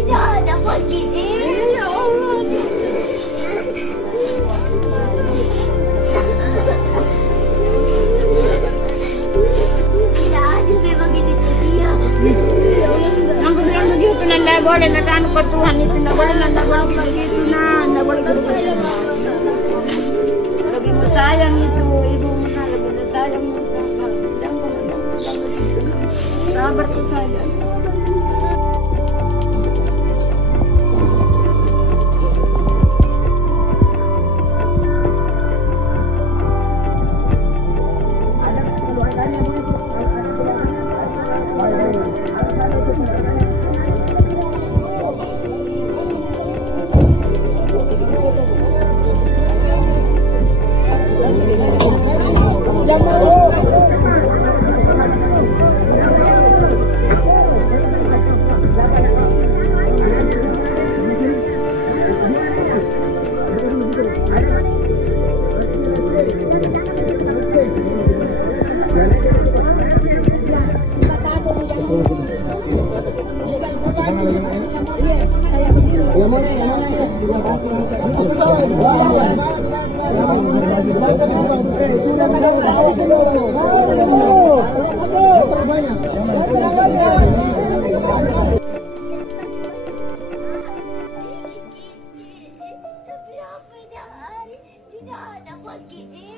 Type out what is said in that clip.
Tidak ada pagi ini, ya Allah. Tidak ada memang ini dia. Yang bilang begitu, nanda boleh nanda ke Tuhan itu, nanda boleh begitu, nanda boleh begitu. Lebih bersayang itu ibu, lebih bersayang. Sabar tuh saja. Tidak ada pagi ini.